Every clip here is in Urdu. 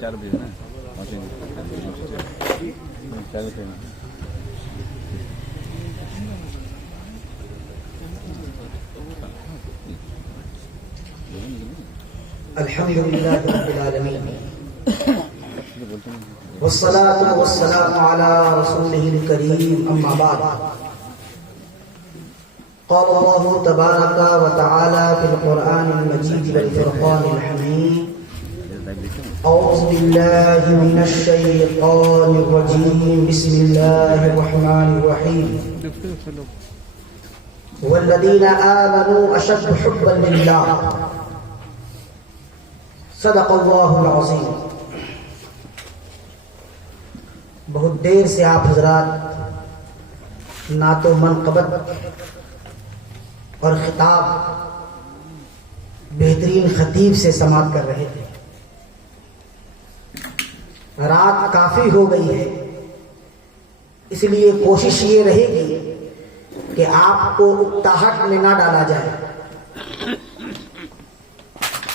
4 بجے نا پہنچیں گے 4 بجے الحمد لله رب العالمين والصلاة والسلام على رسوله الكريم أما بعد قال الله تبارك وتعالى في القرآن المجيد والفرقان الحميد أعوذ بالله من الشيطان الرجيم بسم الله الرحمن الرحيم والذين آمنوا أشد حبا لله صدق اللہ العظیم. بہت دیر سے آپ حضرات نعت و منقبت اور خطاب بہترین خطیب سے سماعت کر رہے تھے. رات کافی ہو گئی ہے، اس لیے کوشش یہ رہے گی کہ آپ کو اکتاہٹ میں نہ ڈالا جائے،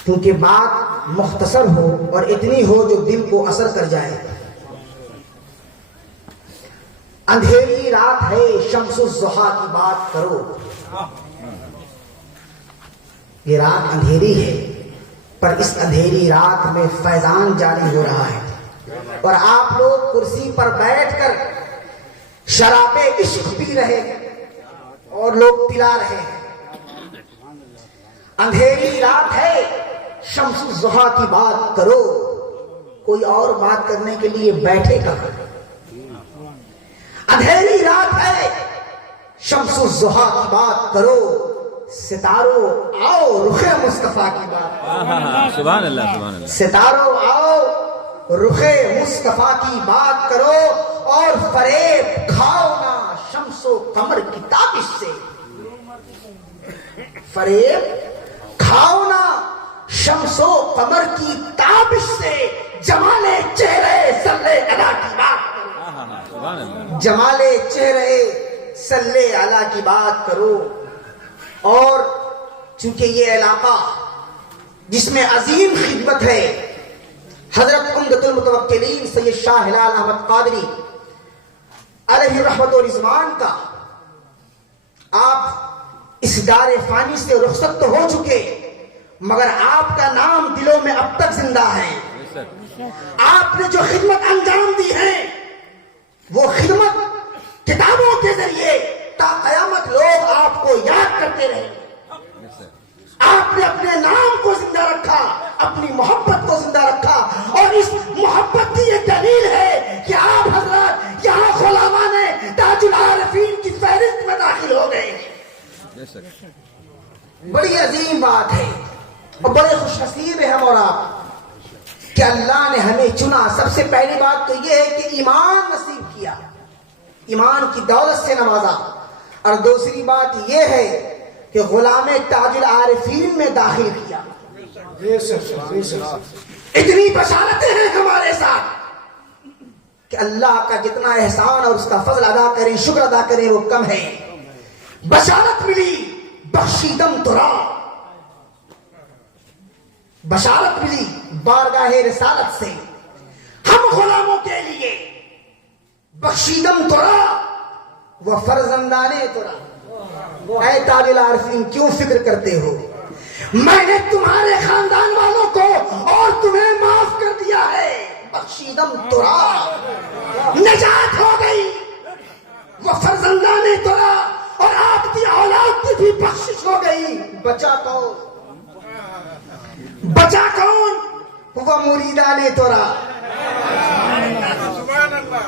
کیونکہ بات مختصر ہو اور اتنی ہو جو دل کو اثر کر جائے. اندھیری رات ہے شمس الضحیٰ کی بات کرو. یہ رات اندھیری ہے، پر اس اندھیری رات میں فیضان جاری ہو رہا ہے، اور آپ لوگ کرسی پر بیٹھ کر شراب عشق پی رہے ہیں اور لوگ پلا رہے ہیں. اندھیری رات ہے شمس الضحیٰ کی بات کرو. کوئی اور بات کرنے کے لیے بیٹھے کہاں؟ اندھیری رات ہے شمس الضحیٰ کی بات کرو. ستاروں آؤ رخ مصطفیٰ کی بات. سبحان اللہ سبحان اللہ. ستاروں آؤ رخ مصطفیٰ کی بات کرو، اور فریب کھاؤ نہ شمس و قمر کی تابش سے. فریب کھاؤ نہ شمس و قمر کی تابش سے. جمال چہرے صلی اللہ کی بات کرو. جمال چہرے صلی اللہ کی بات کرو. اور چونکہ یہ علاقہ جس میں عظیم خدمت ہے حضرت عمدۃ المتوکلین سید شاہ ہلال احمد قادری علیہ رحمت و رضوان کا، آپ اس دار فانی سے رخصت تو ہو چکے، مگر آپ کا نام دلوں میں اب تک زندہ ہے. آپ نے جو خدمت انجام دی ہے وہ خدمت کتابوں کے ذریعے تا قیامت لوگ آپ کو یاد کرتے رہیں. آپ نے اپنے نام کو زندہ رکھا، اپنی محبت کو زندہ رکھا، اور اس محبت کی یہ دلیل ہے کہ آپ حضرات یہاں غلامان تاج العارفین کی فہرست میں داخل ہو گئے. بڑی عظیم بات ہے اور بڑے خوش نصیب ہیں ہم اور آپ کہ اللہ نے ہمیں چنا. سب سے پہلی بات تو یہ ہے کہ ایمان نصیب کیا، ایمان کی دولت سے نوازا، اور دوسری بات یہ ہے کہ غلام تاج العارفین میں داخل کیا. اتنی بشارتیں ہیں ہمارے ساتھ کہ اللہ کا جتنا احسان اور اس کا فضل ادا کریں، شکر ادا کریں، وہ کم ہے. بشارت ملی بخشیدم ترا، بشارت ملی بارگاہ رسالت سے ہم غلاموں کے لیے. بخشیدم ترا و فرزندانے ترا. اے تاج العارفین کیوں فکر کرتے ہو؟ میں نے تمہارے خاندان والوں کو اور تمہیں معاف کر دیا ہے. بخشیدم ترا، نجات ہو گئی. وہ فرزندانے ترا، اور آپ کی اولاد کی بھی بخشش ہو گئی. بچا کون؟ بچا کون؟ وہ مریدان ترا،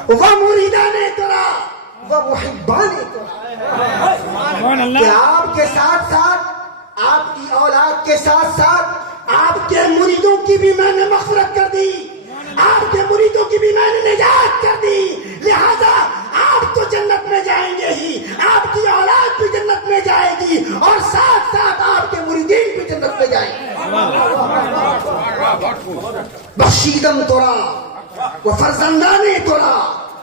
وہ مریدان ترا، وہ محبان ترا. کہ آپ کے ساتھ ساتھ آپ کی اولاد کے ساتھ ساتھ آپ کے مریدوں کی بھی میں نے مغفرت کر دی، آپ کے مریدوں کی بھی میں نے نجات کر دی. لہذا آپ تو جنت میں جائیں گے ہی، آپ کی اولاد بھی جنت میں جائے گی، اور ساتھ ساتھ آپ کے مریدین بھی جنت میں جائیں گے. بخشیدم ترا و فرزندان ترا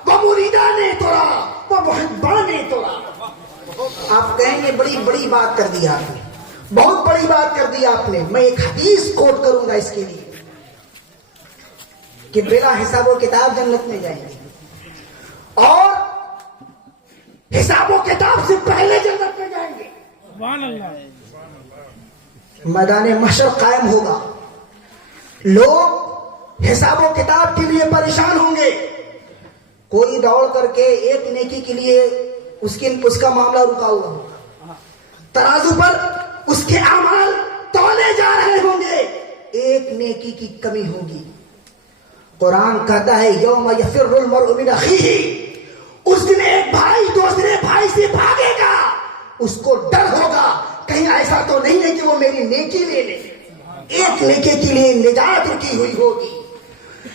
و مریدان ترا و محبان ترا. آپ کہیں گے بڑی بڑی بات کر دی آپ نے، بہت بڑی بات کر دی آپ نے. میں ایک حدیث کوٹ کروں گا اس کے لیے. کہ بلا حساب و کتاب جنت میں جائیں گے، اور حساب و کتاب سے پہلے جنت میں جائیں گے۔ سبحان اللہ۔ میدان محشر قائم ہوگا، لوگ حساب و کتاب کے لیے پریشان ہوں گے، کوئی دوڑ کر کے ایک نیکی کے لیے اس کا معاملہ رکا ہوا ہوگا، ترازو پر اس کے اعمال تولے جا رہے ہوں گے، ایک نیکی کی کمی ہوگی۔ قرآن کہتا ہے یوم یفر المرء من اخیہ، اس دن ایک بھائی دوسرے بھائی سے بھاگے گا، اس کو ڈر ہوگا کہیں ایسا تو نہیں ہے کہ وہ میری نیکی لے لے، ایک نیکی کے لیے نجات رکی ہوئی ہوگی،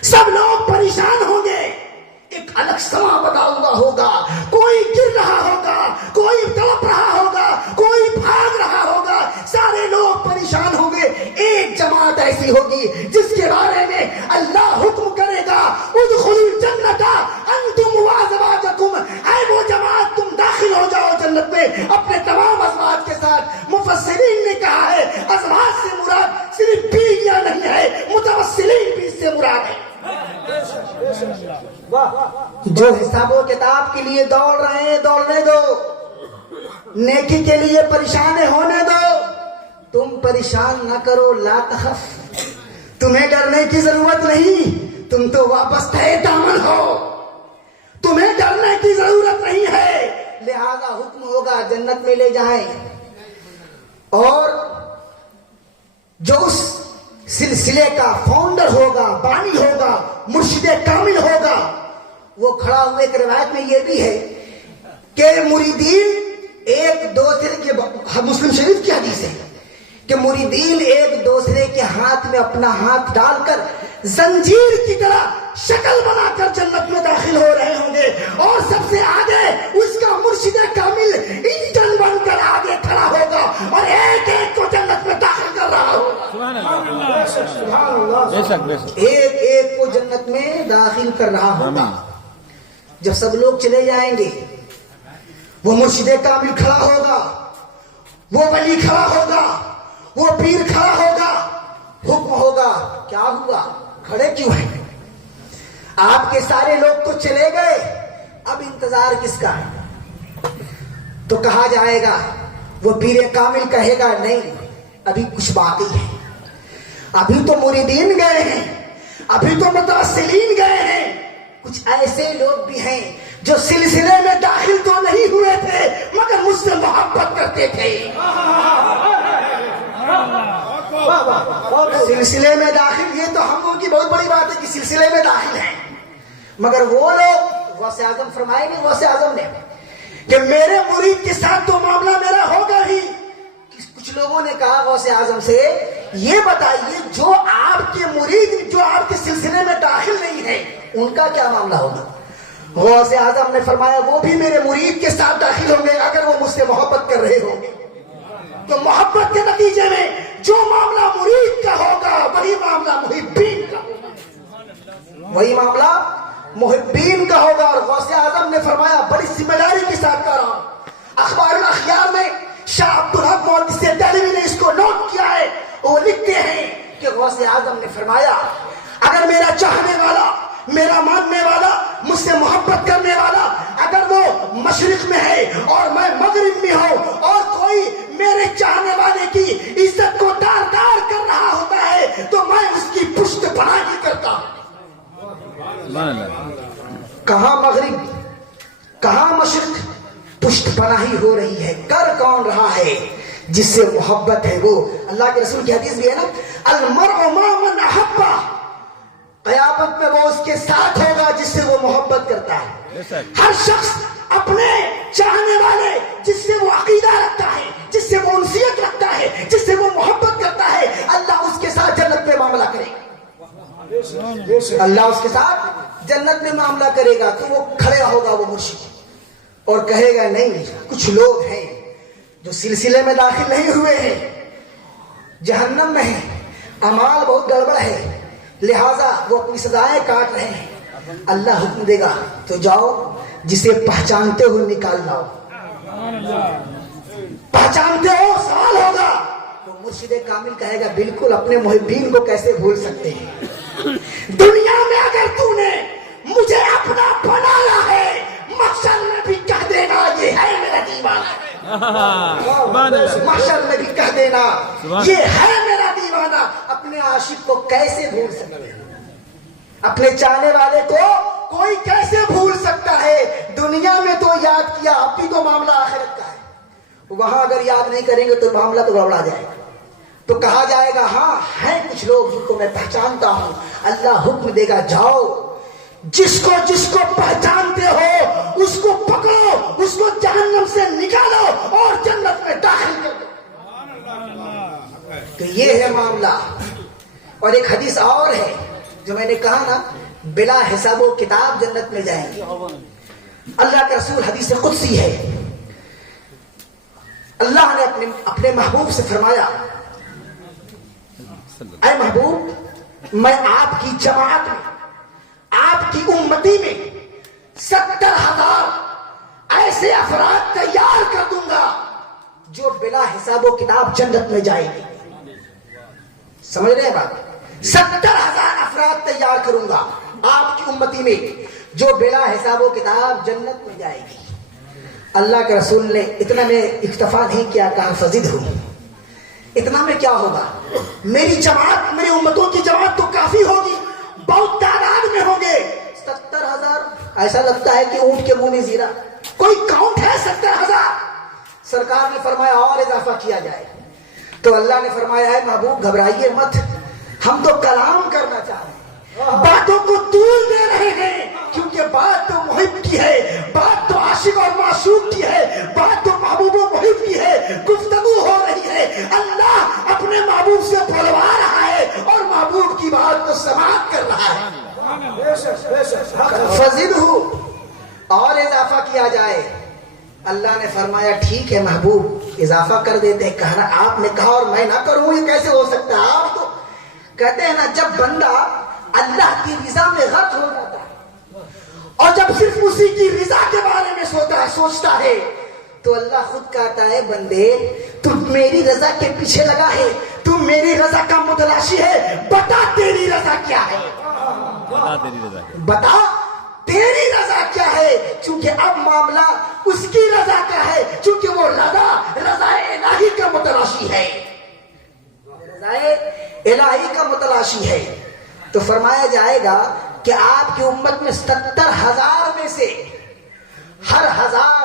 سب لوگ پریشان ہوں گے، ایک الگ سما بنا ہوا ہوگا، کوئی گر رہا ہوگا، کوئی تڑپ رہا ہوگا، کوئی بھاگ رہا ہوگا، سارے لوگ پریشان ہوں گے، ایک جماعت ایسی ہوگی جس کے بارے میں اللہ حکم کرے گا ادخلوا الجنت انتم وازواجکم، اے وہ جماعت تم داخل ہو جاؤ جنت میں اپنے تمام ازواج کے ساتھ۔ مفسرین نے کہا ہے ازواج سے مراد صرف بیویاں نہیں ہے، متوسلین بھی اس سے مراد ہے۔ جو حساب و کتاب کے لیے دوڑ رہے ہیں دوڑنے دو، نیکی کے لیے پریشان ہونے دو، تم پریشان نہ کرو، لا تخف، تمہیں ڈرنے کی ضرورت نہیں، تم تو واپس تہے دامن ہو، تمہیں ڈرنے کی ضرورت نہیں ہے، لہذا حکم ہوگا جنت میں لے جائیں، اور جو اس سلسلے کا فاؤنڈر ہوگا، بانی ہوگا، مرشد کامل ہوگا، وہ کھڑا ہوئے، ایک روایت میں یہ بھی ہے کہ مریدین ایک دوسرے کے، مسلم شریف کی حدیث ہے کہ مریدین ایک دوسرے کے ہاتھ میں اپنا ہاتھ ڈال کر زنجیر کی طرح شکل بنا کر جنت میں داخل ہو رہے ہوں گے، اور سب سے آگے اس کا مرشد کامل انجن بن کر آگے کھڑا ہوگا اور ایک ایک کو جنت میں داخل کر رہا ہوگا۔ سبحان اللہ، ایک ایک کو جنت میں داخل کر رہا ہوگا۔ جب سب لوگ چلے جائیں گے، وہ مرشد کامل کھڑا ہوگا، وہ ولی کھڑا ہوگا، وہ پیر کھڑا ہوگا، حکم ہوگا کیا ہوا، کھڑے کیوں ہیں؟ آپ کے سارے لوگ تو چلے گئے، اب انتظار کس کا ہے؟ تو کہا جائے گا، وہ پیر کامل کہے گا نہیں ابھی کچھ باقی ہے، ابھی تو مریدین گئے ہیں، ابھی تو متوسلین گئے ہیں، کچھ ایسے لوگ بھی ہیں جو سلسلے میں داخل تو نہیں ہوئے تھے مگر مجھ سے محبت کرتے تھے، سلسلے میں داخل، یہ تو ہم لوگوں کی بہت بڑی بات ہے کہ سلسلے میں داخل ہیں، مگر وہ لوگ غوث اعظم فرمائیں گے، غوث اعظم نے کہ میرے مرید کے ساتھ تو معاملہ میرا ہوگا ہی۔ کچھ لوگوں نے کہا غوث اعظم سے یہ بتائیے جو آپ کے مرید جو آپ کے سلسلے میں داخل نہیں ہے ان کا کیا معاملہ ہوگا؟ غوث اعظم نے فرمایا وہ بھی میرے مرید کے ساتھ داخل ہوں گے اگر وہ مجھ سے محبت کر رہے ہوں گے، تو محبت کے نتیجے میں جو معاملہ مرید کا ہوگا وہی معاملہ محبین کا ہوگا، وہی معاملہ محبین کا ہوگا۔ اور غوث اعظم نے فرمایا بڑی ذمہ داری کے ساتھ کہہ رہا ہوں، اخبار الاخیار میں شاہ عبدالحق محدث دہلوی نے اس کو نوٹ کیا ہے، وہ لکھتے ہیں کہ غوث اعظم نے فرمایا اگر میرا چاہنے والا، میرا ماننے والا، مجھ سے محبت کرنے والا اگر وہ مشرق میں ہے اور میں مغرب میں ہوں اور کوئی میرے چاہنے والے کی عزت کو دار دار کر رہا ہوتا ہے تو میں اس کی پشت پناہی کرتا ہوں۔ کہاں مغرب کہاں مشرق، پشت پناہی ہو رہی ہے، کر کون رہا ہے؟ جس سے محبت ہے وہ، اللہ کے رسول کی حدیث بھی ہے نا، المرء مع من احب، قیامت میں وہ اس کے ساتھ ہوگا جس سے وہ محبت کرتا ہے۔ ہر شخص اپنے چاہنے والے جس سے وہ عقیدہ رکھتا ہے، جس سے وہ انسیت رکھتا ہے، جس سے وہ محبت کرتا ہے، اللہ اس کے ساتھ جنت میں معاملہ کرے گا، اللہ اس کے ساتھ جنت میں معاملہ کرے گا۔ تو وہ کھڑے ہوگا وہ مرشد اور کہے گا نہیں، کچھ لوگ ہیں جو سلسلے میں داخل نہیں ہوئے ہیں، جہنم میں ہیں، اعمال بہت گڑبڑ ہے، لہذا وہ اپنی سزائیں کاٹ رہے ہیں۔ اللہ حکم دے گا تو جاؤ جسے پہچانتے ہو نکال لاؤ، پہچانتے ہو، سوال ہوگا تو مرشد کامل کہے گا بالکل، اپنے محبین کو کیسے بھول سکتے ہیں، دنیا میں اگر تو نے مجھے اپنا بنایا ہے، محشر میں بھی کہہ دینا یہ ہے میرا دیوانہ، محشر میں بھی کہہ دینا یہ ہے میرا دیوانہ۔ اپنے عاشق کو کیسے بھول سکتے ہیں؟ اپنے چاہنے والے کو کوئی کیسے بھول سکتا ہے؟ دنیا میں تو یاد کیا، اب بھی تو معاملہ آخرت کا ہے، وہاں اگر یاد نہیں کریں گے تو معاملہ تو گڑبڑا جائے گا، تو کہا جائے گا ہاں ہیں کچھ لوگ جن کو میں پہچانتا ہوں، اللہ حکم دے گا جاؤ جس کو پہچانتے ہو اس کو پکڑو، اس کو جہنم سے نکالو اور جنت میں داخل کر دو۔ تو یہ ہے معاملہ۔ اور ایک حدیث اور ہے جو میں نے کہا نا، بلا حساب و کتاب جنت میں جائیں گے۔ اللہ کے رسول حدیث قدسی ہے، اللہ نے اپنے محبوب سے فرمایا اے محبوب، میں آپ کی جماعت میں، آپ کی امتی میں 70,000 ایسے افراد تیار کر دوں گا جو بلا حساب و کتاب جنت میں جائیں گے۔ سمجھ رہے ہیں بات؟ 70,000 افراد تیار کروں گا آپ کی امتی میں جو بلا حساب و کتاب جنت میں جائے گی۔ اللہ کے رسول نے اتنا میں اکتفا نہیں کیا، کہا فزد ہوں، اتنا میں کیا ہوگا، میری جماعت، میری امتوں کی جماعت تو کافی ہوگی، بہت تعداد میں ہوں گے۔ 70,000 ایسا لگتا ہے کہ اونٹ کے منہ میں زیرہ، کوئی کاؤنٹ ہے 70,000؟ سرکار نے فرمایا اور اضافہ کیا جائے، تو اللہ نے فرمایا ہے محبوب گھبرائیے مت، ہم تو کلام کرنا چاہ رہے ہیں، باتوں کو طول دے رہے ہیں، کیونکہ بات تو محب کی ہے، بات تو عاشق اور معشوق کی ہے، بات تو محبوب و محب کی ہے، گفتگو ہو رہی ہے، اللہ اپنے محبوب سے بلوا رہا ہے اور محبوب کی بات کو سماعت کر رہا ہے۔ فزد ہو، اور اضافہ کیا جائے۔ اللہ نے فرمایا ٹھیک ہے محبوب اضافہ کر دیتے ہیں، کہنا آپ نے کہا اور میں نہ کروں یہ کیسے ہو سکتا ہے؟ آپ تو کہتے ہیں نا جب بندہ اللہ کی رضا میں غرق ہو جاتا ہے اور جب صرف اسی کی رضا کے بارے میں سوچتا ہے تو اللہ خود کہتا ہے بندے تو میری رضا کے پیچھے لگا ہے، تو میری رضا کا متلاشی ہے، بتا تیری رضا کیا ہے، بتا تیری رضا کیا ہے، چونکہ اب معاملہ اس کی رضا کا ہے، چونکہ وہ رضا الہی کا متلاشی ہے، رضا الہی کا متلاشی ہے۔ تو فرمایا جائے گا کہ آپ کی امت میں 70,000 میں سے ہر ہزار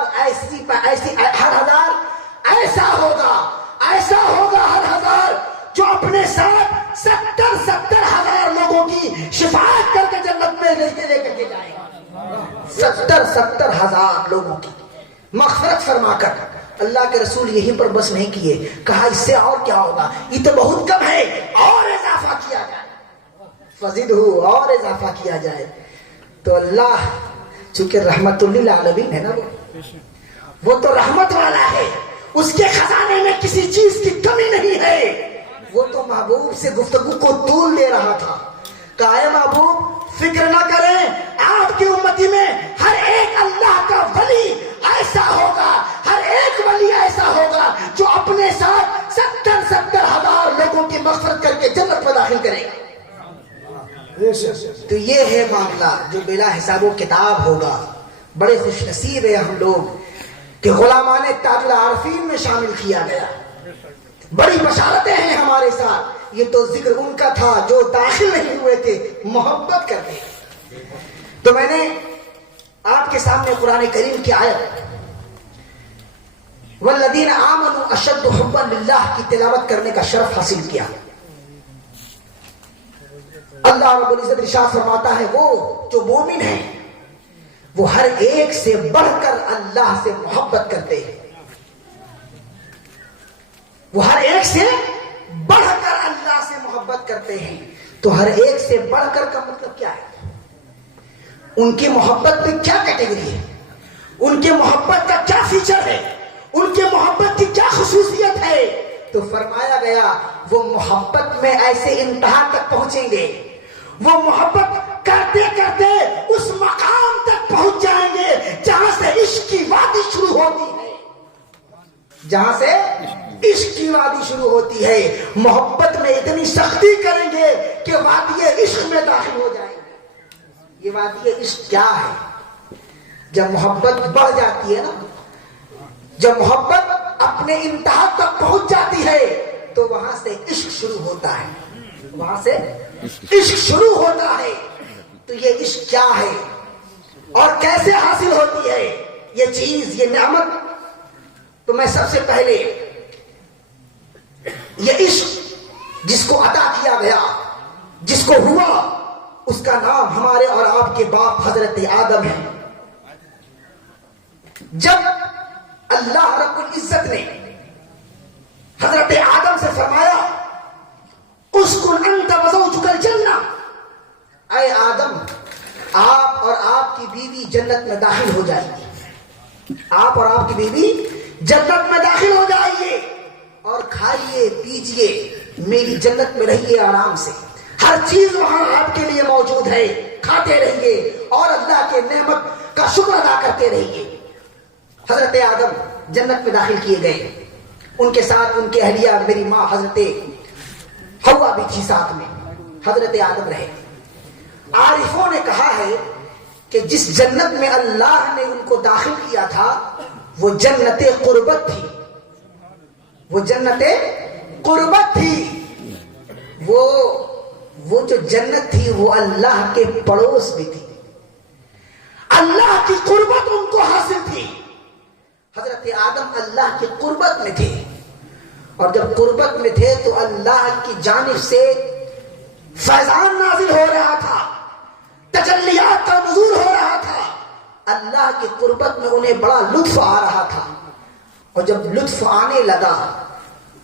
ایسا ہوگا ہر ہزار جو اپنے ساتھ 70,000 لوگوں کی شفاعت کر کے جنت میں لے کر کے جائے گا۔ 70,000 لوگوں کی مغفرت فرما کر۔ اللہ کے رسول یہیں پر بس نہیں کیے، کہا اس سے اور کیا ہوگا، یہ تو بہت کم ہے، اور اضافہ کیا جائے، فزد ہو، اور اضافہ کیا جائے۔ تو اللہ چونکہ رحمت للعالمین ہے نا، وہ تو رحمت والا ہے، اس کے خزانے میں کسی چیز کی کمی نہیں ہے، وہ تو محبوب سے گفتگو کو طول دے رہا تھا، کہا اے محبوب فکر نہ کریں، آپ کی امتی میں ہر ایک اللہ کا ولی ایسا ہوگا، ہر ایک ولی ایسا ہوگا جو اپنے ساتھ 70,000 لوگوں کی مغفرت کر کے جنت میں داخل کرے گا۔ تو یہ ہے معاملہ جو بلا حساب و کتاب ہوگا۔ بڑے خوش نصیب ہیں ہم لوگ کہ غلامان تاج العارفین میں شامل کیا گیا، بڑی بشارتیں ہیں ہمارے ساتھ۔ یہ تو ذکر ان کا تھا جو داخل نہیں ہوئے تھے، محبت کرتے۔ تو میں نے آپ کے سامنے قرآن کریم کی آیت والذین آمنوا اشد حبا للہ کی تلاوت کرنے کا شرف حاصل کیا۔ اللہ رب العزت ارشاد فرماتا ہے وہ جو مومن ہیں وہ ہر ایک سے بڑھ کر اللہ سے محبت کرتے ہیں، وہ ہر ایک سے بڑھ کر اللہ سے محبت کرتے ہیں۔ تو ہر ایک سے بڑھ کر کا مطلب کیا ہے؟ ان کی محبت میں کیا کیٹیگری ہے، ان کے محبت کا کیا فیچر ہے، ان کے محبت کی کیا خصوصیت ہے؟ تو فرمایا گیا وہ محبت میں ایسے انتہا تک پہنچیں گے، وہ محبت کرتے کرتے اس مقام تک پہنچ جائیں گے جہاں سے عشق کی وادی شروع ہوتی ہے، جہاں سے عشق کی وادی شروع ہوتی ہے۔ محبت میں اتنی سختی کریں گے کہ وادی عشق میں داخل ہو جائیں گے۔ یہ وادی عشق کیا ہے؟ جب محبت بڑھ جاتی ہے نا، جب محبت اپنے انتہا تک پہنچ جاتی ہے تو وہاں سے عشق شروع ہوتا ہے، وہاں سے عشق شروع ہوتا ہے۔ تو یہ عشق کیا ہے اور کیسے حاصل ہوتی ہے یہ چیز، یہ نعمت؟ تو میں سب سے پہلے یہ عشق جس کو عطا کیا گیا، جس کو ہوا، اس کا نام ہمارے اور آپ کے باپ حضرت آدم ہے۔ جب اللہ رب العزت نے حضرت آدم سے فرمایا اسکن انت وزوجک الجنہ، اے آدم آپ اور آپ کی بیوی جنت میں داخل ہو جائیے، آپ اور آپ کی بیوی جنت میں داخل ہو جائیے اور کھائیے پیجیے، میری جنت میں رہیے آرام سے، ہر چیز وہاں آپ کے لیے موجود ہے، کھاتے رہیے اور اللہ کے نعمت کا شکر ادا کرتے رہیے۔ حضرت آدم جنت میں داخل کیے گئے، ان کے ساتھ ان کی اہلیہ میری ماں حضرت حوا بھی تھی، ساتھ میں حضرت آدم رہے۔ عارفوں نے کہا ہے کہ جس جنت میں اللہ نے ان کو داخل کیا تھا وہ جنت قربت تھی، وہ جنت قربت تھی، وہ جو جنت تھی وہ اللہ کے پڑوس بھی تھی، اللہ کی قربت ان کو حاصل تھی۔ حضرت آدم اللہ کی قربت میں تھے، اور جب قربت میں تھے تو اللہ کی جانب سے فیضان نازل ہو رہا تھا، تجلیات کا نزول ہو رہا تھا، اللہ کی قربت میں انہیں بڑا لطف آ رہا تھا۔ اور جب لطف آنے لگا،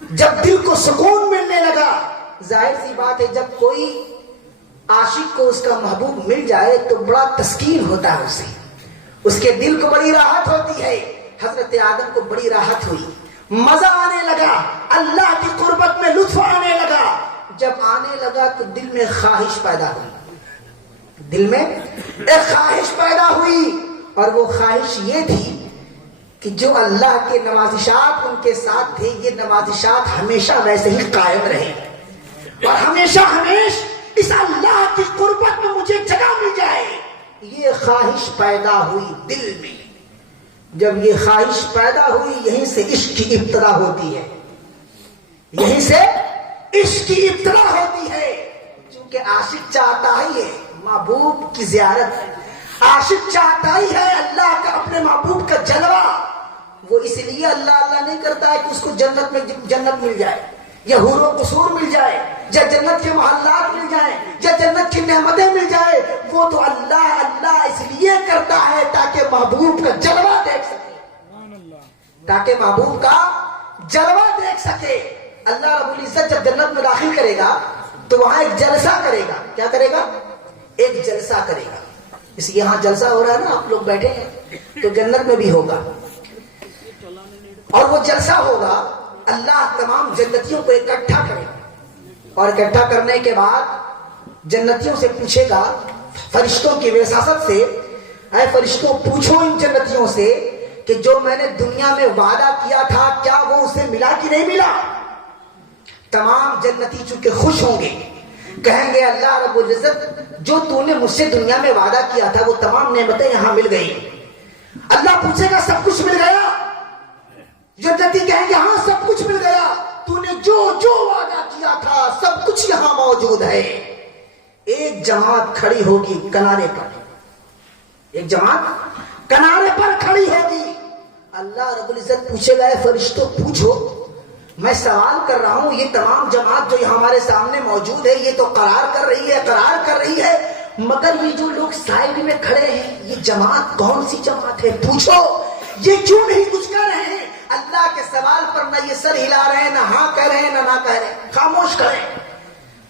جب دل کو سکون ملنے لگا، ظاہر سی بات ہے جب کوئی عاشق کو اس کا محبوب مل جائے تو بڑا تسکین ہوتا ہے، اسے اس کے دل کو بڑی راحت ہوتی ہے۔ حضرت آدم کو بڑی راحت ہوئی، مزہ آنے لگا، اللہ کی قربت میں لطف آنے لگا۔ جب آنے لگا تو دل میں خواہش پیدا ہوئی، دل میں ایک خواہش پیدا ہوئی، اور وہ خواہش یہ تھی کہ جو اللہ کے نوازشات ان کے ساتھ تھے یہ نوازشات ہمیشہ ویسے ہی قائم رہے، اور ہمیشہ اس اللہ کی قربت میں مجھے جگہ مل جائے، یہ خواہش پیدا ہوئی دل میں۔ جب یہ خواہش پیدا ہوئی، یہیں سے عشق کی ابتدا ہوتی ہے، یہیں سے عشق کی ابتدا ہوتی ہے، کیونکہ عاشق چاہتا ہی ہے محبوب کی زیارت، عاشق چاہتا ہی ہے اللہ کا اپنے محبوب کا جلوہ۔ وہ اس لیے اللہ نہیں کرتا ہے کہ اس کو جنت مل جائے، یا حور و قصور مل جائے، یا جنت کے محلات مل جائیں، یا جنت کی نعمتیں مل جائے، وہ تو اللہ اس لیے کرتا ہے تاکہ محبوب کا جلوہ دیکھ سکے، تاکہ محبوب کا جلوہ دیکھ سکے۔ اللہ رب العزت جب جنت میں داخل کرے گا تو وہاں ایک جلسہ کرے گا۔ کیا کرے گا؟ ایک جلسہ کرے گا۔ اس یہاں جلسہ ہو رہا ہے نا، آپ لوگ بیٹھے ہیں، تو جنت میں بھی ہوگا، اور وہ جلسہ ہوگا، اللہ تمام جنتیوں کو اکٹھا کرے گا، اور اکٹھا کرنے کے بعد جنتیوں سے پوچھے گا، فرشتوں کی وساست سے، اے فرشتوں پوچھو ان جنتیوں سے کہ جو میں نے دنیا میں وعدہ کیا تھا کیا وہ اسے ملا کہ نہیں ملا؟ تمام جنتی چونکہ خوش ہوں گے، کہیں گے اللہ رب العزت جو تو نے مجھ سے دنیا میں وعدہ کیا تھا وہ تمام نعمتیں یہاں مل گئی۔ اللہ پوچھے گا سب کچھ مل گیا؟ جنتی کہیں گے ہاں سب کچھ مل گیا، تو نے جو وعدہ کیا تھا سب کچھ یہاں موجود ہے۔ ایک جماعت کھڑی ہوگی کنارے پر، ایک جماعت کنارے پر کھڑی ہوگی۔ اللہ رب العزت پوچھے گا فرشتوں پوچھو، میں سوال کر رہا ہوں، یہ تمام جماعت جو ہمارے سامنے موجود ہے یہ تو قرار کر رہی ہے، مگر یہ جو لوگ سائڈ میں کھڑے ہیں یہ جماعت کون سی جماعت ہے؟ پوچھو، یہ کیوں نہیں کچھ کہہ رہے ہیں؟ اللہ کے سوال پر نہ یہ سر ہلا رہے ہیں، نہ ہاں کہہ رہے ہیں، نہ کہہ رہے ہیں، خاموش کریں۔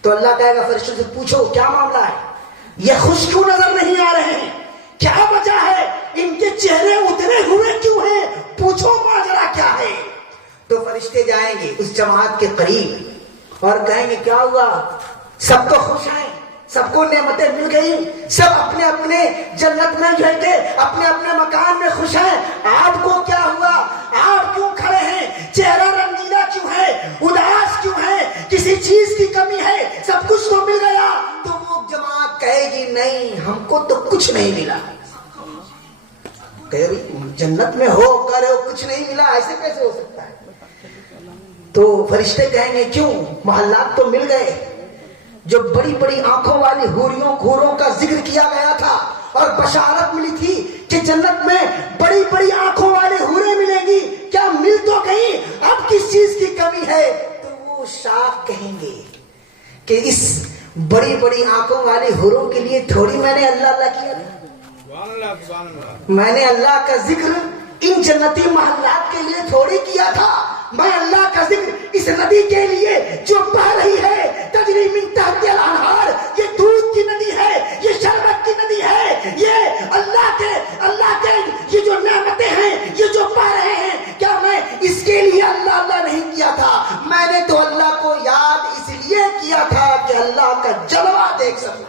تو اللہ کہے گا فرشتوں سے پوچھو کیا معاملہ ہے، یہ خوش کیوں نظر نہیں آ رہے ہیں، کیا وجہ ہے، ان کے چہرے اترے ہوئے کیوں ہیں، پوچھو ماجرا کیا ہے۔ تو فرشتے جائیں گے اس جماعت کے قریب اور کہیں گے کیا ہوا، سب تو خوش ہیں، سب کو نعمتیں مل گئی، سب اپنے اپنے جنت میں جو ہے کہ اپنے اپنے مکان میں خوش ہیں، آپ کو کیا ہوا، آپ کیوں کھڑے ہیں، چہرہ رنگیلا کیوں ہے، اداس کیوں ہے، کسی چیز کی کمی ہے, سب کچھ تو مل گیا, تو وہ جماعت کہے گی نہیں ہم کو تو کچھ نہیں ملا. کہ جنت میں ہو کر کچھ نہیں ملا, ایسے کیسے ہو سکتا ہے؟ تو فرشتے کہیں گے کیوں, محلات تو مل گئے. جو بڑی بڑی آنکھوں والی حوریوں کا ذکر کیا گیا تھا اور بشارت ملی تھی کہ جنت میں بڑی بڑی آنکھوں والے حوریں ملیں گی, کیا مل تو گئی, اب کس چیز کی کمی ہے؟ تو وہ شاخ کہیں گے کہ اس بڑی بڑی آنکھوں والے حوروں کے لیے تھوڑی میں نے اللہ کیا تھا. میں نے اللہ کا ذکر ان جنتی محلات کے لیے تھوڑی کیا تھا. میں اللہ کا ذکر اس ندی کے لیے جو بہ رہی ہے, تجری من تحتہا الانہار, یہ دودھ کی ندی ہے, یہ شربت کی ندی ہے, یہ اللہ کے یہ جو نعمتیں ہیں, یہ جو بہ رہے ہیں, کیا میں اس کے لیے اللہ نہیں کیا تھا؟ میں نے تو اللہ کو یاد اس لیے کیا تھا کہ اللہ کا جلوہ دیکھ سکوں.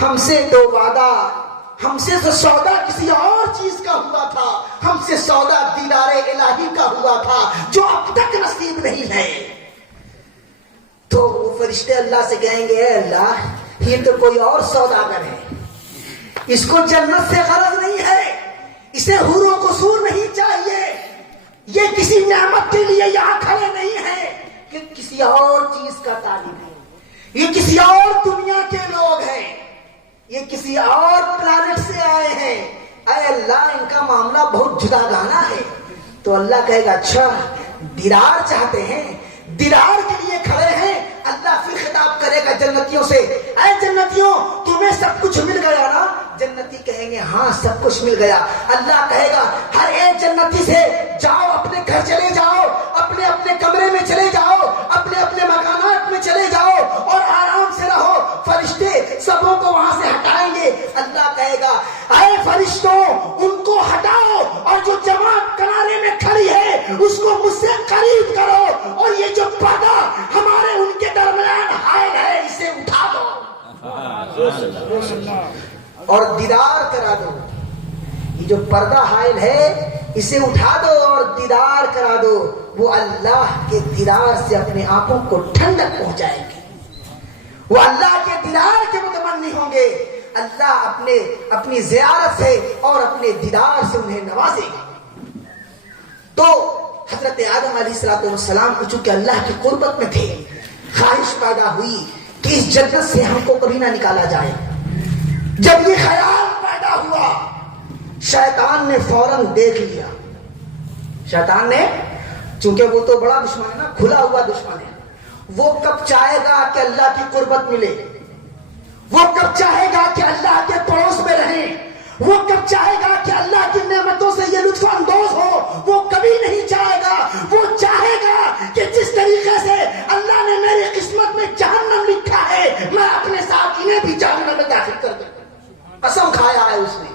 ہم سے تو وعدہ, ہم سے تو سودا کسی اور چیز کا ہوا تھا, ہم سے سودا دیدار الہی کا ہوا تھا جو اب تک نصیب نہیں ہے. تو وہ فرشتے اللہ سے کہیں گے اے اللہ یہ تو کوئی اور سوداگر ہے, اس کو جنت سے غرض نہیں ہے, اسے حوروں کو سور نہیں چاہیے, یہ کسی نعمت کے لیے یہاں کھڑے نہیں ہیں کہ کسی اور چیز کا طالب ہے, یہ کسی اور دنیا کے لوگ ہیں, یہ کسی اور پلانٹ سے آئے ہیں. اے اللہ ان کا معاملہ بہت جدا گانا ہے. تو اللہ کہے گا اچھا دیدار چاہتے ہیں, دیدار کے لیے کھڑے ہیں. اللہ پھر خطاب کرے گا جنتیوں سے, اے جنتیوں تمہیں سب کچھ مل گیا نا؟ جنتی کہیں گے ہاں سب کچھ مل گیا. اللہ کہے گا ہر ایک جنتی سے جاؤ, اپنے گھر چلے جاؤ, اپنے اپنے کمرے میں چلے جاؤ, اپنے اپنے مکانات میں چلے جاؤ اور آرام سے رہو. فرشتے سبوں کو وہاں سے ہٹائیں گے. اللہ کہے گا اے فرشتوں ان کو ہٹاؤ اور جو جماعت کنارے میں کھڑی ہے اس کو مجھ سے قریب کرو, اور یہ جو پردہ ہمارے ان کے درمیان حائل ہے اسے اٹھا دو اور دیدار کرا دو. یہ جو پردہ حائل ہے اسے اٹھا دو اور دیدار کرا دو. وہ اللہ کے دیدار سے اپنے آنکھوں کو ٹھنڈک پہنچائے گی, وہ اللہ کے دیدار کے متمنی ہوں گے. اللہ اپنی زیارت سے اور اپنے دیدار سے انہیں نوازے گا. تو حضرت آدم علیہ السلام کو چونکہ اللہ کی قربت میں تھے, خواہش پیدا ہوئی کہ اس جنت سے ہم کو کبھی نہ نکالا جائے. جب یہ خیال پیدا ہوا شیطان نے فوراً دیکھ لیا. شیطان نے, چونکہ وہ تو بڑا دشمن ہے نا, کھلا ہوا دشمن ہے, وہ کب چاہے گا کہ اللہ کی قربت ملے, وہ کب چاہے گا کہ اللہ کے پڑوس میں رہیں, وہ کب چاہے گا کہ اللہ کی نعمتوں سے یہ لطف اندوز ہو, وہ کبھی نہیں چاہے گا. وہ چاہے گا کہ جس طریقے سے اللہ نے میری قسمت میں جہنم لکھا ہے میں اپنے ساتھ انہیں بھی جہنم میں داخل کر دوں. قسم کھایا ہے اس نے,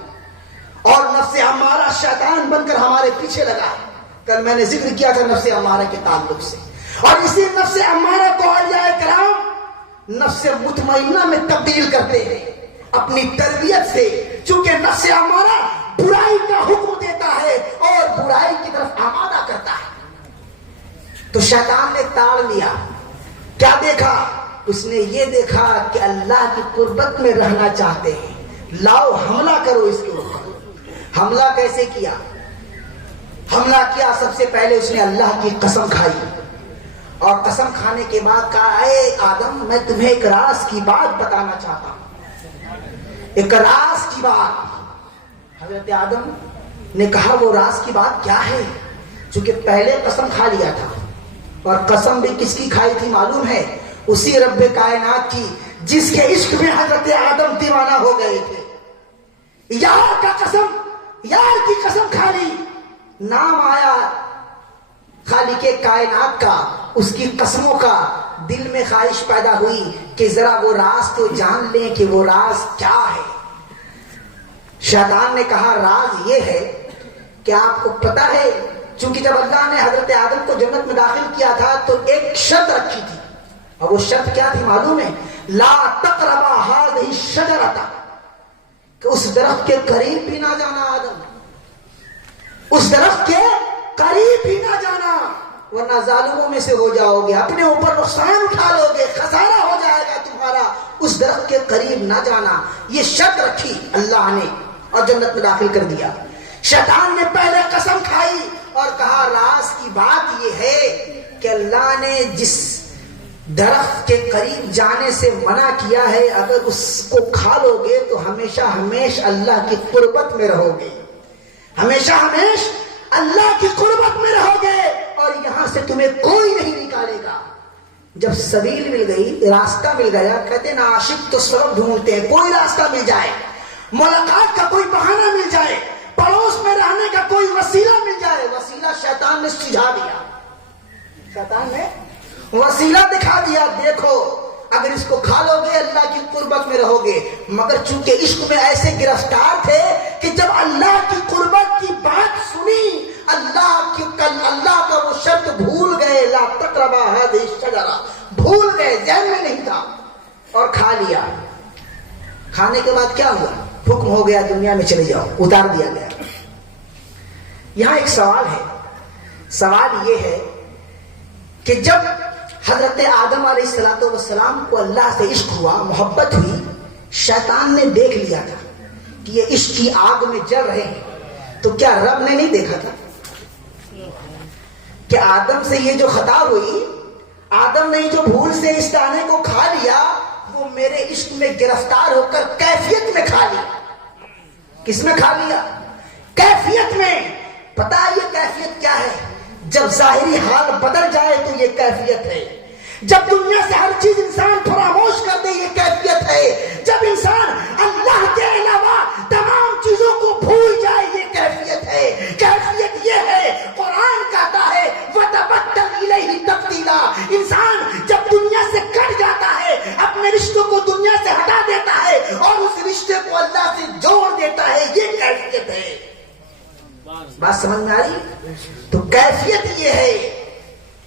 اور نفس امارہ شیطان بن کر ہمارے پیچھے لگا ہے. کل میں نے ذکر کیا تھا نفس امارہ کے تعلق سے, اور اسی نفس امارہ کو اولیاء کرام نفس مطمئنہ میں تبدیل کرتے ہیں اپنی تربیت سے. چونکہ نفس امارہ برائی کا حکم دیتا ہے اور برائی کی طرف آمادہ کرتا ہے. تو شیطان نے تاڑ لیا. کیا دیکھا اس نے؟ یہ دیکھا کہ اللہ کی قربت میں رہنا چاہتے ہیں, لاؤ حملہ کرو اس کے اوپر. حملہ کیسے کیا؟ حملہ کیا سب سے پہلے اس نے اللہ کی قسم کھائی, اور قسم کھانے کے بعد کہا اے آدم میں تمہیں ایک راز کی بات بتانا چاہتا ہوں, ایک راز کی بات. حضرت آدم نے کہا وہ راز کی بات کیا ہے؟ چونکہ پہلے قسم کھا لیا تھا, اور قسم بھی کس کی کھائی تھی معلوم ہے؟ اسی رب کائنات کی جس کے عشق میں حضرت آدم دیوانہ ہو گئے تھے. یار کا قسم, یار کی قسم کھا لی. نام آیا خالق کائنات کا, اس کی قسموں کا. دل میں خواہش پیدا ہوئی کہ ذرا وہ راز تو جان لیں کہ وہ راز کیا ہے. شیطان نے کہا راز یہ ہے کہ آپ کو پتا ہے, چونکہ جب اللہ نے حضرت آدم کو جنت میں داخل کیا تھا تو ایک شرط رکھی تھی, اور وہ شرط کیا تھی معلوم ہے؟ لا تقربا هذه الشجرة, کہ اس درخت کے قریب بھی نہ جانا آدم, اس درخت کے قریب بھی نہ جانا. ورنہ ظالموں میں سے ہو جاؤ گے، اپنے اوپر نقصان اٹھا لو گے، خسارہ ہو جائے گا تمہارا، اس درخت کے قریب نہ جانا۔ یہ شرط رکھی اللہ نے اور جنت میں داخل کر دیا۔ شیطان نے پہلے قسم کھائی اور کہا راز کی بات یہ ہے کہ اللہ نے جس درخت کے قریب جانے سے منع کیا ہے، اگر اس کو کھا لو گے تو ہمیشہ ہمیش اللہ کی قربت میں رہو گے، ہمیشہ ہمیش اللہ کی قربت میں رہو گے، اور یہاں سے تمہیں کوئی نہیں نکالے گا۔ جب سبیل مل گئی، راستہ مل گیا، کہتے نا عاشق تو سبب ڈھونڈتے ہیں، کوئی راستہ مل جائے، ملاقات کا کوئی بہانہ مل جائے، پڑوس میں رہنے کا کوئی وسیلہ مل جائے۔ وسیلہ شیطان نے سجھا دیا، شیطان نے وسیلہ دکھا دیا، دیکھو اگر اس کو کھا لو گے اللہ کی قربت میں رہو گے۔ مگر چونکہ عشق میں ایسے گرفتار تھے کہ جب اللہ کی قربت کی بات سنی، اللہ کا وہ شرط بھول گئے، لا تقربا هذه الشجرہ، بھول گئے، ذہن میں نہیں تھا، اور کھا لیا۔ کھانے کے بعد کیا ہوا؟ حکم ہو گیا دنیا میں چلے جاؤ، اتار دیا گیا۔ یہاں ایک سوال ہے، سوال یہ ہے کہ جب حضرت آدم علیہ السلام کو اللہ سے عشق ہوا، محبت ہوئی، شیطان نے دیکھ لیا تھا کہ یہ عشق کی آگ میں جل رہے ہیں، تو کیا رب نے نہیں دیکھا تھا کہ آدم سے یہ جو خطا ہوئی، آدم نے جو بھول سے اس دانے کو کھا لیا، وہ میرے عشق میں گرفتار ہو کر کیفیت میں کھا لیا۔ کس میں کھا لیا؟ کیفیت میں۔ پتا ہے یہ کیفیت کیا ہے؟ جب ظاہری حال بدل جائے تو یہ کیفیت ہے، جب دنیا سے ہر چیز انسان فراموش کر دے یہ کیفیت ہے، جب انسان اللہ کے علاوہ تمام چیزوں کو بھول جائے یہ کیفیت ہے۔ کیفیت یہ ہے، قرآن کہتا ہے وَتَبَتَّلْ إِلَيْهِ تَبْتِيلًا، انسان جب دنیا سے کٹ جاتا ہے، اپنے رشتوں کو دنیا سے ہٹا دیتا ہے اور اس رشتے کو اللہ سے جوڑ دیتا ہے، یہ کیفیت ہے۔ بات سمجھ میں آ رہی؟ تو کیفیت یہ ہے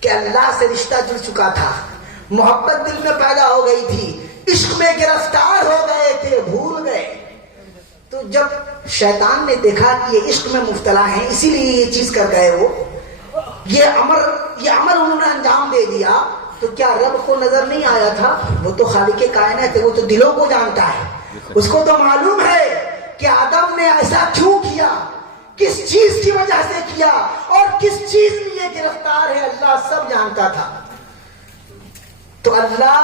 کہ اللہ سے رشتہ جڑ چکا تھا، محبت دل میں پیدا ہو گئی تھی، عشق میں گرفتار ہو گئے تھے، بھول گئے۔ تو جب شیطان نے دیکھا کہ یہ عشق میں مبتلا ہیں، اسی لیے یہ چیز کر گئے، وہ یہ عمل انہوں نے انجام دے دیا، تو کیا رب کو نظر نہیں آیا تھا؟ وہ تو خالق کائنات ہے، وہ تو دلوں کو جانتا ہے، اس کو تو معلوم ہے کہ آدم نے ایسا کیوں کیا، کس چیز کی وجہ سے کیا، اور کس چیز میں یہ گرفتار ہے، اللہ سب جانتا تھا۔ تو اللہ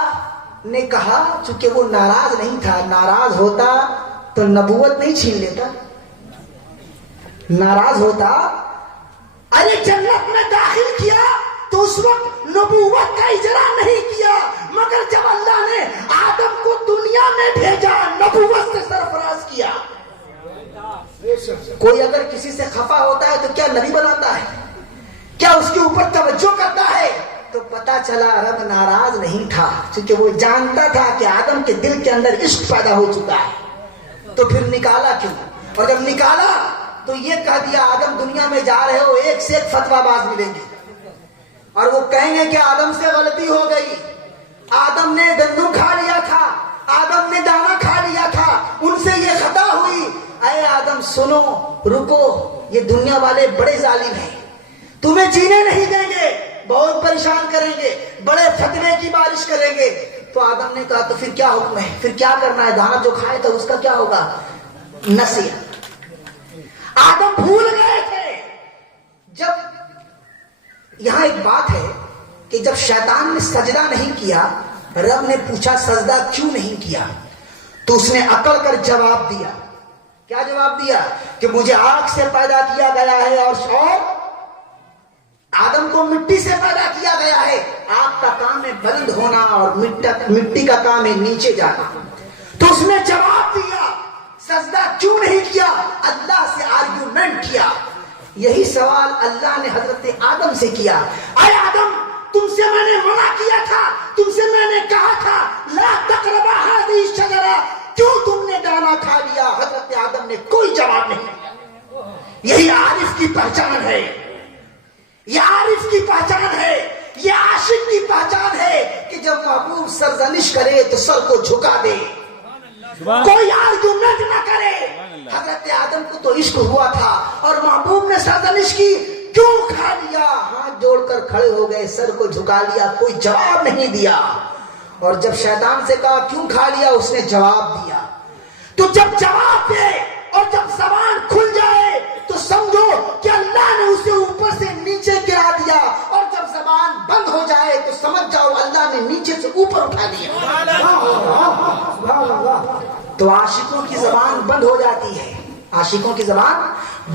نے کہا، چونکہ وہ ناراض نہیں تھا، ناراض ہوتا تو نبوت نہیں چھین لیتا، ناراض ہوتا، ارے جنت میں داخل کیا تو اس وقت نبوت کا اجرا نہیں کیا، مگر جب اللہ نے آدم کو دنیا میں بھیجا نبوت سے سرفراز کیا۔ کوئی اگر کسی سے خفا ہوتا ہے تو کیا نبی بناتا ہے؟ کیا اس کے اوپر توجہ کرتا ہے؟ تو پتا چلا رب ناراض نہیں تھا، کیونکہ وہ جانتا تھا کہ آدم کے دل کے اندر عشق پیدا ہو چکا ہے، تو پھر نکالا کیوں؟ اور جب نکالا تو یہ کہہ دیا آدم دنیا میں جا رہے ہو، ایک سے ایک فتویٰ باز ملیں گے، اور وہ کہیں گے کہ آدم سے غلطی ہو گئی، آدم نے گندم کھا لیا تھا، آدم نے دانا کھا لیا تھا، ان سے یہ خطا ہوئی۔ اے آدم سنو، رکو، یہ دنیا والے بڑے ظالم ہیں، تمہیں جینے نہیں دیں گے، بہت پریشان کریں گے، بڑے فتوے کی بارش کریں گے۔ تو آدم نے کہا تو پھر کیا حکم ہے، پھر کیا کرنا ہے؟ دانا جو کھائے تھا اس کا کیا ہوگا؟ نصیحت۔ آدم بھول گئے تھے۔ جب یہاں ایک بات ہے کہ جب شیطان نے سجدہ نہیں کیا، رب نے پوچھا سجدہ کیوں نہیں کیا، تو اس نے اکڑ کر جواب دیا۔ کیا جواب دیا؟ کہ مجھے آگ سے پیدا کیا گیا ہے اور آدم کو مٹی سے پیدا کیا گیا ہے، آگ کا کام ہے بلند ہونا اور مٹی کا کام ہے نیچے جانا۔ تو اس نے جواب دیا، سجدہ کیوں نہیں کیا؟ اللہ سے آرگیومنٹ کیا۔ یہی سوال اللہ نے حضرت آدم سے کیا، اے آدم تم سے میں نے منع کیا تھا، تم سے میں نے کہا تھا لا تقربا هذه الشجرہ، کیوں تم نے دانا کھا لیا؟ حضرت آدم نے کوئی جواب نہیں دیا۔ یہی عارف کی پہچان ہے، یہ عارف کی پہچان ہے، یہ عاشق کی پہچان ہے کہ جب محبوب سرزنش کرے تو سر کو جھکا دے، کوئی آرگومنٹ نہ کرے۔ حضرت آدم کو تو عشق ہوا تھا اور محبوب نے سرزنش کی کیوں کھا لیا؟ ہاتھ جوڑ کر کھڑے ہو گئے، سر کو جھکا لیا، کوئی جواب نہیں دیا۔ اور جب شیطان سے کہا کیوں کھا لیا، اس نے جواب دیا۔ تو جب جواب دے اور جب زبان کھل جائے تو سمجھو کہ اللہ نے اسے اوپر سے نیچے گرا دیا، اور جب زبان بند ہو جائے تو سمجھ جاؤ اللہ نے نیچے سے اوپر اٹھا دیا۔ تو عاشقوں کی زبان بند ہو جاتی ہے، عاشقوں کی زبان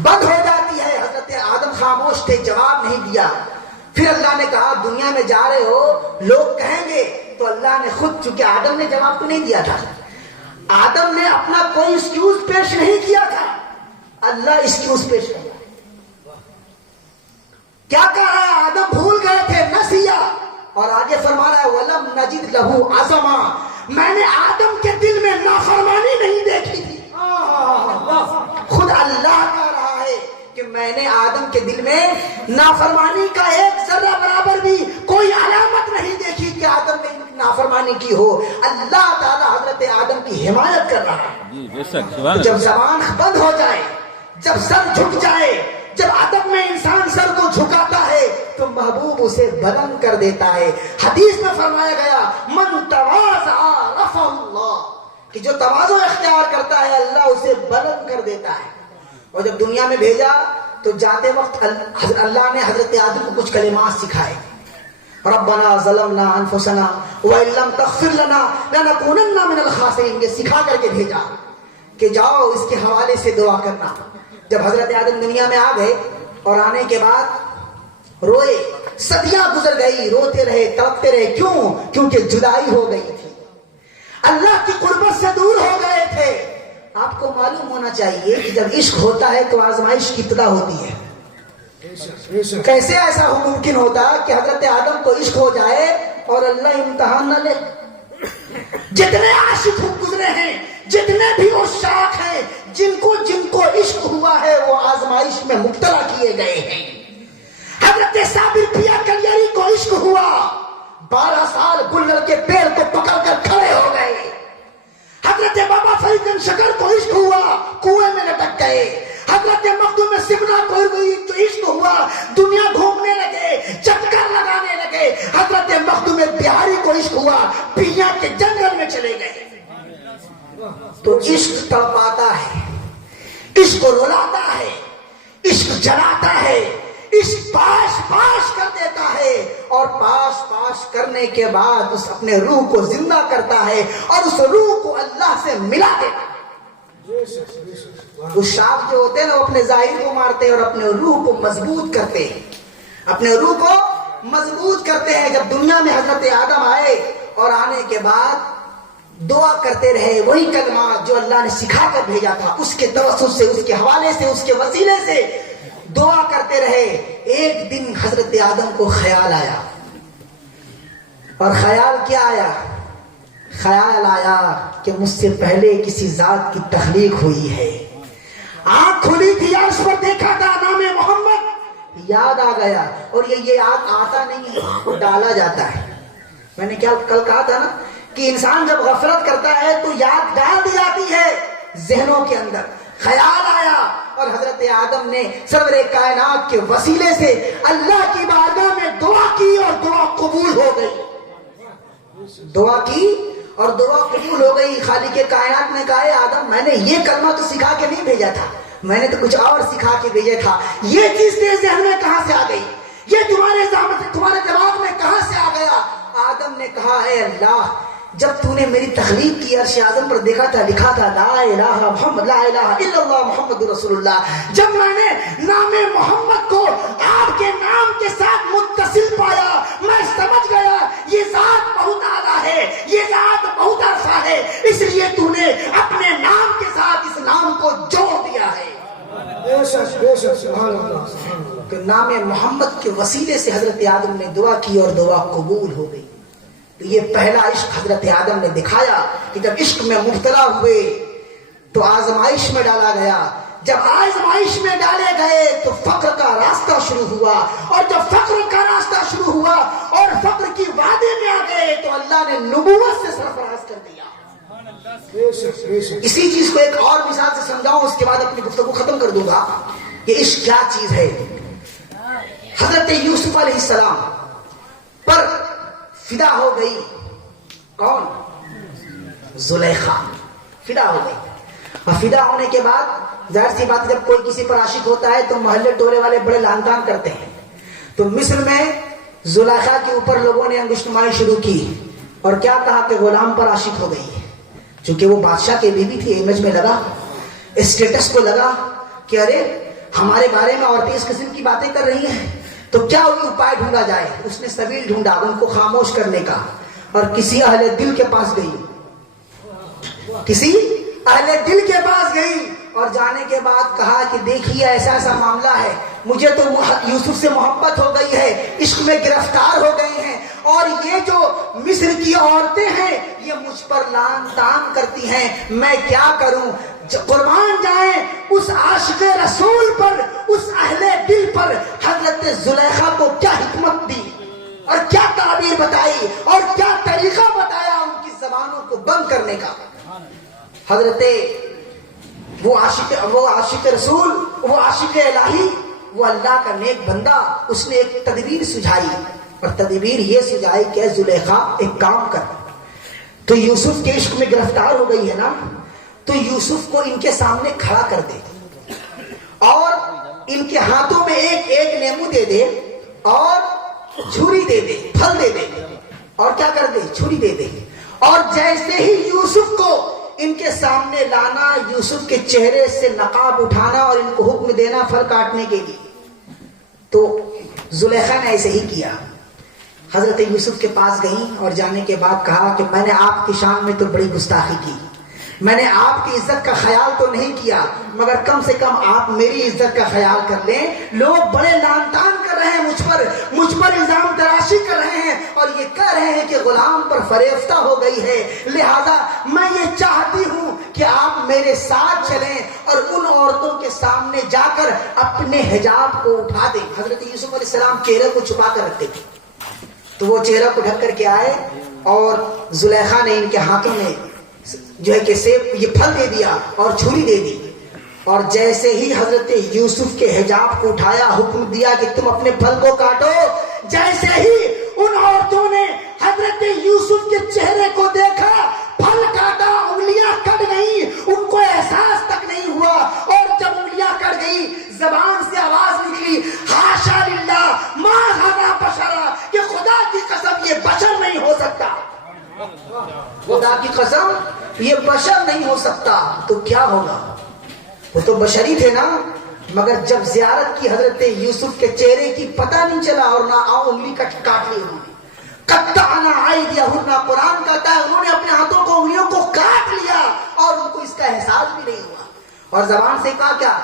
بند ہو جاتی ہے۔ حضرت آدم خاموش تھے، جواب نہیں دیا۔ پھر اللہ نے کہا دنیا میں جا رہے ہو، لوگ کہیں گے، تو اللہ نے خود، چونکہ آدم نے جواب تو نہیں دیا تھا، آدم نے اپنا کوئی ایکسکیوز پیش نہیں کیا تھا، اللہ ایکسکیوز پیش کر رہا ہے۔ کیا کہہ رہا ہے؟ آدم بھول گئے تھے، نسیا، اور آگے فرما رہا ہے وَلَمْ نَجِدْ لَهُ عَزَمًا، میں نے آدم کے دل میں نافرمانی نہیں دیکھی تھی۔ خود اللہ کہہ رہا ہے کہ میں نے آدم کے دل میں نافرمانی کا ایک ذرہ برابر بھی کوئی علامت نہیں دیکھی کہ آدم نے نافرمانی کی ہو۔ اللہ تعالیٰ حضرت آدم کی حمایت کر رہا ہے۔ جب زبان بند ہو جائے، جب سر جھک جائے، جب ادب میں انسان سر کو جھکاتا ہے تو محبوب اسے بلند کر دیتا ہے۔ حدیث میں فرمایا گیا من تواضع رفعہ اللہ، کہ جو تواضع اختیار کرتا ہے اللہ اسے بلند کر دیتا ہے۔ اور جب دنیا میں بھیجا تو جاتے وقت اللہ نے حضرت آدم کو کچھ کلمات سکھائے، ربنا ظلمنا انفسنا وان لم تغفر لنا لنکونن من الخاسرین، یہ سکھا کر کے بھیجا کہ جاؤ اس کے حوالے سے دعا کرنا۔ جب حضرت آدم دنیا میں آ گئے اور آنے کے بعد روئے، صدیاں گزر گئی، روتے رہے، تڑپتے رہے، کیونکہ جدائی ہو گئی تھی، اللہ کی قربت سے دور ہو گئے تھے۔ آپ کو معلوم ہونا چاہیے کہ جب عشق ہوتا ہے تو آزمائش کی ابتدا ہوتی ہے۔ کیسے ایسا ممکن ہوتا کہ حضرت آدم کو عشق ہو جائے اور اللہ امتحان نہ لے؟ جتنے عاشق گزرے ہیں، جتنے بھی عشاق ہیں، جن کو عشق ہوا ہے وہ آزمائش میں مبتلا کیے گئے ہیں۔ حضرت صابر پیا کلیری کو عشق ہوا، 12 سال گلر کے پیڑ کو پکڑ کر کھڑے ہو گئے۔ حضرت بابا فرید شکر کو عشق ہوا، کنویں میں لٹک گئے۔ حضرت مخدوم سمنا کو جو عشق ہوا، دنیا گھومنے لگے، چکر لگانے لگے۔ حضرت مخدوم بہاری کو عشق ہوا، پیا کے جنگل میں چلے گئے۔ تو عشق تڑپاتا ہے، عشق رلاتا ہے، عشق جلاتا ہے، عشق پاش پاش کر دیتا ہے، اور پاش پاش کرنے کے بعد اس اپنے روح کو زندہ کرتا ہے اور اس روح کو اللہ سے ملا دیتا ہے۔ اس شاخ جو ہوتے ہیں نا وہ اپنے ظاہر کو مارتے ہیں اور اپنے روح کو مضبوط کرتے ہیں، اپنے روح کو مضبوط کرتے ہیں۔ جب دنیا میں حضرت آدم آئے اور آنے کے بعد دعا کرتے رہے، وہی کلمات جو اللہ نے سکھا کر بھیجا تھا، اس کے توسط سے، اس کے حوالے سے، اس کے وسیلے سے دعا کرتے رہے۔ ایک دن حضرت آدم کو خیال آیا، اور خیال کیا آیا؟ خیال آیا کہ مجھ سے پہلے کسی ذات کی تخلیق ہوئی ہے۔ آنکھ کھلی تھی، عرش پر دیکھا تھا نام محمد، یاد آ گیا۔ اور یہ یاد آتا نہیں ہے، ڈالا جاتا ہے۔ میں نے کیا کل کہا تھا نا کہ انسان جب غفلت کرتا ہے تو یاد ڈال دی جاتی ہے ذہنوں کے اندر۔ خیال آیا اور حضرت آدم نے سرور کائنات کے وسیلے سے اللہ کی بارگاہ میں دعا کی اور دعا قبول ہو گئی۔ دعا کی اور دعا قبول ہو گئی۔ خالق کائنات نے کہا آدم میں نے یہ کلمہ تو سکھا کے نہیں بھیجا تھا، میں نے تو کچھ اور سکھا کے بھیجا تھا، یہ چیز تیرے ذہن میں کہاں سے آ گئی؟ یہ تمہارے دماغ میں کہاں سے آ گیا؟ آدم نے کہا اے اللہ، جب تو نے میری تخلیق کی عرش اعظم پر دیکھا تھا، لکھا تھا لا الہ محمد، لا الہ الا اللہ محمد رسول اللہ۔ جب میں نے نام محمد کو آپ کے نام کے ساتھ متصل پایا، میں سمجھ گیا یہ ذات بہت اعلیٰ ہے، یہ ذات بہت عرفہ ہے، اس لیے تو نے اپنے نام کے ساتھ اس نام کو جوڑ دیا ہے۔ کہ نام محمد کے وسیلے سے حضرت آدم نے دعا کی اور دعا قبول ہو گئی۔ تو یہ پہلا عشق حضرت آدم نے دکھایا کہ جب عشق میں مبتلا ہوئے تو آزمائش میں ڈالا گیا۔ جب آزمائش میں ڈالے گئے تو فقر کا راستہ شروع ہوا، اور جب فقر کا راستہ شروع ہوا اور فقر کی وادی میں آ گئے تو اللہ نے نبوت سے سرفراز کر دیا۔ اسی چیز کو ایک اور مثال سے سمجھاؤں، اس کے بعد اپنی گفتگو ختم کر دوں گا کہ عشق کیا چیز ہے۔ حضرت یوسف علیہ السلام پر فدا ہو گئی کون؟ زلیخا فدا ہو گئی. اور فدا ہونے کے بعد ظاہر سی بات جب کوئی کسی پر عاشق ہوتا ہے تو محلے ٹولے والے بڑے لان تان کرتے ہیں. تو مصر میں زلیخا کے اوپر لوگوں نے انگشتمائی شروع کی اور کیا کہا کہ غلام پر عاشق ہو گئی ہے. چونکہ وہ بادشاہ کی بیوی تھی, امیج میں لگا, اسٹیٹس کو لگا کہ ارے ہمارے بارے میں عورتیں اس قسم کی باتیں کر رہی ہیں تو کیا اپائے ڈھونڈا جائے. اس نے سبیل ڈھونڈا ان کو خاموش کرنے کا اور کسی اہل دل کے پاس گئی, کسی اہل دل کے پاس گئی اور جانے کے بعد کہا کہ دیکھیے ایسا ایسا معاملہ ہے, مجھے تو یوسف سے محبت ہو گئی ہے, عشق میں گرفتار ہو گئی ہیں اور یہ جو مصر کی عورتیں ہیں یہ مجھ پر لان تان کرتی ہیں, میں کیا کروں. قربان جائیں اس عاشق رسول پر, اس اہل دل پر حضرت زلیخا کو کیا حکمت دی اور کیا تعبیر بتائی اور کیا طریقہ بتایا ان کی زبانوں کو بند کرنے کا. حضرت وہ عاشق رسول, وہ عاشق الہی, وہ اللہ کا نیک بندہ, اس نے ایک تدبیر سجھائی اور تدبیر یہ سجھائی کہ زلیخا ایک کام کر, تو یوسف کے عشق میں گرفتار ہو گئی ہے نا, تو یوسف کو ان کے سامنے کھڑا کر دے اور ان کے ہاتھوں میں ایک ایک لیمو دے دے اور چھری دے دے, پھل دے دے اور کیا کر دے, چھری دے دے. اور جیسے ہی یوسف کو ان کے سامنے لانا, یوسف کے چہرے سے نقاب اٹھانا اور ان کو حکم دینا پھل کاٹنے کے لیے, تو زلیخا نے ایسے ہی کیا. حضرت یوسف کے پاس گئیں اور جانے کے بعد کہا کہ میں نے آپ کی شان میں تو بڑی گستاخی کی, میں نے آپ کی عزت کا خیال تو نہیں کیا, مگر کم سے کم آپ میری عزت کا خیال کر لیں. لوگ بڑے لان تان کر رہے ہیں مجھ پر الزام تراشی کر رہے ہیں اور یہ کہہ رہے ہیں کہ غلام پر فریفتہ ہو گئی ہے, لہذا میں یہ چاہتی ہوں کہ آپ میرے ساتھ چلیں اور ان عورتوں کے سامنے جا کر اپنے حجاب کو اٹھا دیں. حضرت یوسف علیہ السلام چہرے کو چھپا کر رکھتے تھے, تو وہ چہرہ کو ڈھک کر کے آئے اور زلیخا نے ان کے ہاتھوں میں جو ہے کہ سیب یہ پھل دے دیا اور چھری دے دی. اور جیسے ہی حضرت یوسف کے حجاب کو اٹھایا, حکم دیا کہ تم اپنے پھل کو کاٹو, جیسے ہی ان عورتوں نے حضرت یوسف کے چہرے کو دیکھا, پھل کاٹا, انگلیاں کٹ گئی, ان کو احساس تک نہیں ہوا. اور جب انگلیاں کٹ گئی زبان سے آواز نکلی, حاشا للہ ما ھذا بشرا, کہ خدا کی قسم یہ بشر نہیں ہو سکتا, خدا کی قسم یہ بشر نہیں ہو سکتا. تو کیا ہوگا, وہ تو بشری تھے نا, مگر جب زیارت کی حضرت یوسف کے چہرے کی پتہ نہیں چلا اور نہ انگلی کاٹ لی انہوں نے. قطعنا ایدیہن, قرآن کہتا ہے انہوں نے اپنے ہاتھوں کو, انگلیوں کو کاٹ لیا اور ان کو اس کا احساس بھی نہیں ہوا. اور زبان سے کہا کیا,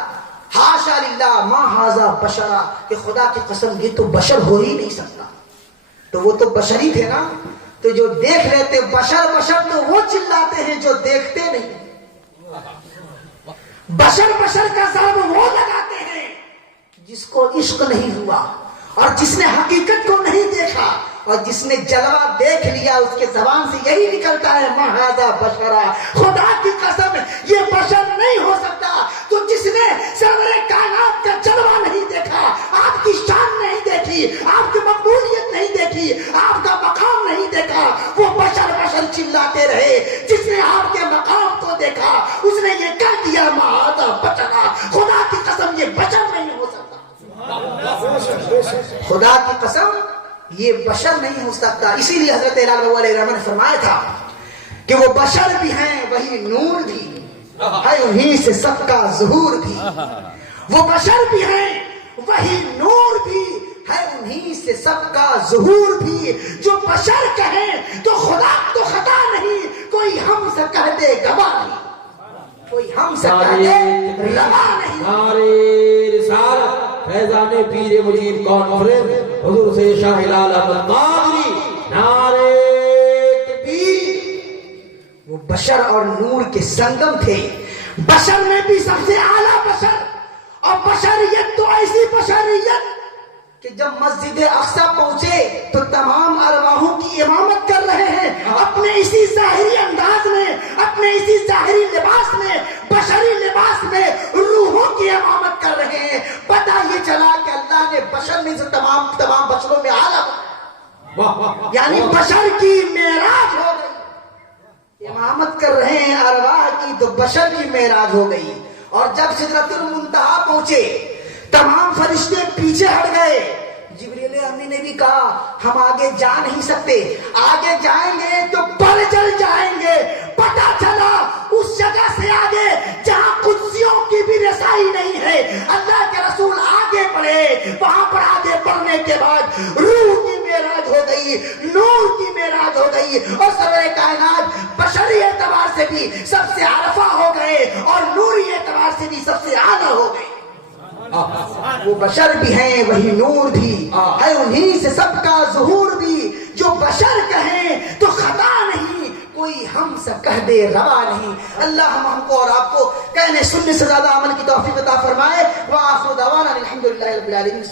حاشا للہ ما ھذا بشرا, کہ خدا کی قسم یہ تو بشر ہو ہی نہیں سکتا. تو وہ تو بشری تھے نا, تو جو دیکھ لیتے بشر بشر تو وہ چلاتے ہیں جو دیکھتے نہیں. بشر بشر کا ضرب وہ لگاتے ہیں جس کو عشق نہیں ہوا اور جس نے حقیقت کو نہیں دیکھا, اور جس نے جلوہ دیکھ لیا اس کے زبان سے یہی نکلتا ہے ما ھذا بشرا, خدا کی قسم یہ بشر نہیں ہو سکتا. تو جس نے سرور کائنات کا جلوہ نہیں دیکھا, آپ کی شان نہیں دیکھی, آپ کی مقبولیت نہیں دیکھی, آپ کا مقام نہیں دیکھا, وہ بشر بشر چلاتے رہے. جس نے آپ کے مقام کو دیکھا اس نے یہ کہہ دیا ما ھذا بشرا, خدا کی قسم یہ بشر نہیں ہو سکتا. خدا کی قسم یہ بشر نہیں ہو سکتا. اسی لیے حضرت لال علیہ الرحمہ نے فرمایا تھا کہ وہ بشر بھی ہیں وہی نور بھی ہے, انہیں سے سب کا ظہور بھی. وہ بشر بھی ہیں وہی نور بھی ہے, انہیں سے سب کا ظہور بھی. جو بشر کہیں تو خدا تو خطا نہیں, کوئی ہم سے کہہ دے گواہ نہیں, کوئی ہم سے کہہ دے روا نہیں. نعرہ رسالت فیضان پیر مجید کانفرنس حضور سے شاہ ہلال احمد مادری, نعرہ تکبیر. وہ بشر اور نور کے سنگم تھے. بشر میں بھی سب سے اعلیٰ بشر, اور بشریت تو ایسی بشریت کہ جب مسجد اقصی پہنچے تو تمام ارواحوں کی امامت کر رہے ہیں اپنے اسی ظاہری انداز میں, اپنے اسی ظاہری لباس میں, بشری لباس میں روحوں کی امامت کر رہے ہیں. پتہ یہ چلا کہ اللہ نے بشر میں سے تمام تمام بشروں میں عالم، واہ واہ، یعنی بشر کی معراج ہو گئی. امامت کر رہے ہیں ارواح کی تو بشر کی معراج ہو گئی. اور جب سدرۃ المنتہا پہنچے تمام فرشتے پیچھے ہٹ گئے. جبریل امین نے بھی کہا ہم آگے جا نہیں سکتے، آگے جائیں گے تو پر جل جائیں گے. پتہ چلا اس جگہ سے آگے جہاں قدسیوں کی بھی رسائی نہیں ہے، اللہ کے رسول آگے بڑھے. وہاں پر آگے بڑھنے کے بعد روح کی معراج ہو گئی، نور کی معراج ہو گئی، اور سرور کائنات بشری اعتبار سے بھی سب سے عرفہ ہو گئے اور نوری اعتبار سے بھی سب سے اعلیٰ ہو گئے. وہ بشر بھی ہیں وہی نور بھی ہے، انہی سے سب کا ظہور بھی. جو بشر کہیں تو خطا نہیں، کوئی ہم سے کہہ دے روا نہیں. اللہ ہم کو اور آپ کو کہنے سننے سے زیادہ عمل کی توفیق عطا فرمائے. وآخر دعوانا الحمدللہ رب العالمین.